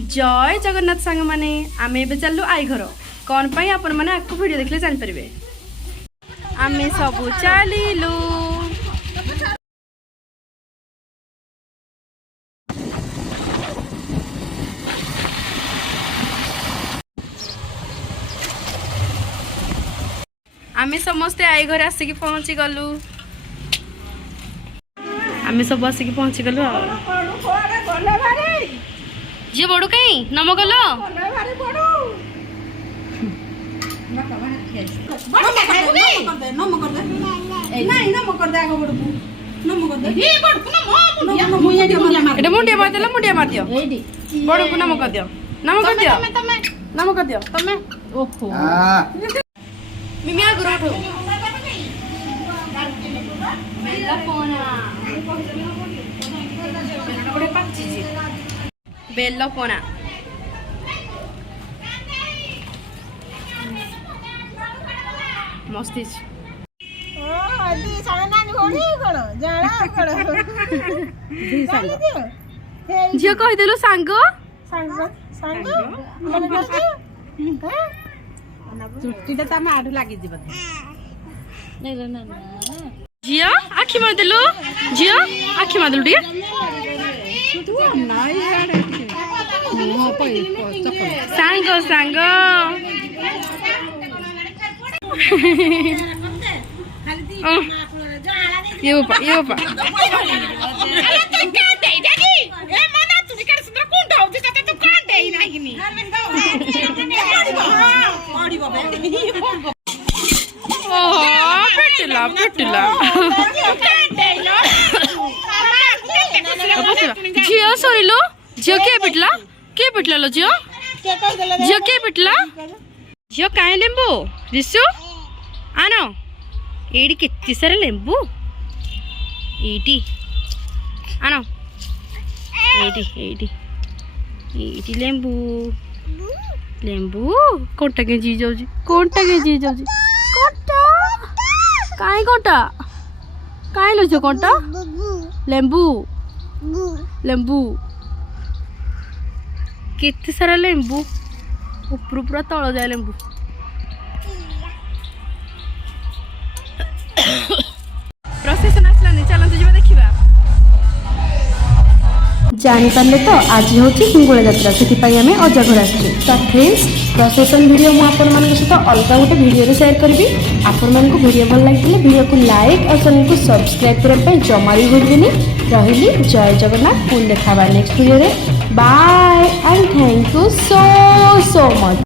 जय जगन्नाथ सांग माने आमे एबे चललु आई घर कौन पाई अपन माने आपको वीडियो देखले जान परिबे आमे सब चलिलु आमे समस्ते आई घर आसिकी पहुंची गलु आमे सब आसिकी पहुंची गलु जी बड़ू कहीं नम गलो मुंडिया मार दियो बड़ू को नम कर दियो नम कर दियो नम कर दियो तमे ओहो मिमिया गुरु उठो बेला पोना बड़े पच्ची जी बेल्लो पोना मस्ती ओ अदी साना होली कोन जाळा कोन झियो कहि देलु सांग चुट्टीटा त आडू लागि जिबो झियो आखी मार देलु झियो आखी मार देलु सांग सांग ये पा पिटला झियो सरिलो झियो के पिटला लो झियो के पिटला झियो काहे लेंबू रिसु आनो एडी केत्ते सारे लेंबू एडी आनो एडी लेंबू कोंटा के जी जाउजी कोंटा काहे लो जो कोंटा लेंबू केते सारा लेंबू ऊपर पूरा तळ जाए लेंबू प्रोसेसन आसलानी चलते जीवा देखिबा जानी पारले तो आज होची हिंगुला यात्रा सेति पई हमें अजा घर आछी तो फ्रेंड्स प्रोसेसन वीडियो मु आपन मान के साथ अलगा गोटे वीडियो रे शेयर करबी आपन मान को वीडियो भल लागिले वीडियो को लाइक और चैनल को सब्सक्राइब करन पे जमा भी भूलबेनी रहिली जय जगन्नाथ पुन देखाबा नेक्स्ट वीडियो रे bye and thank you so much.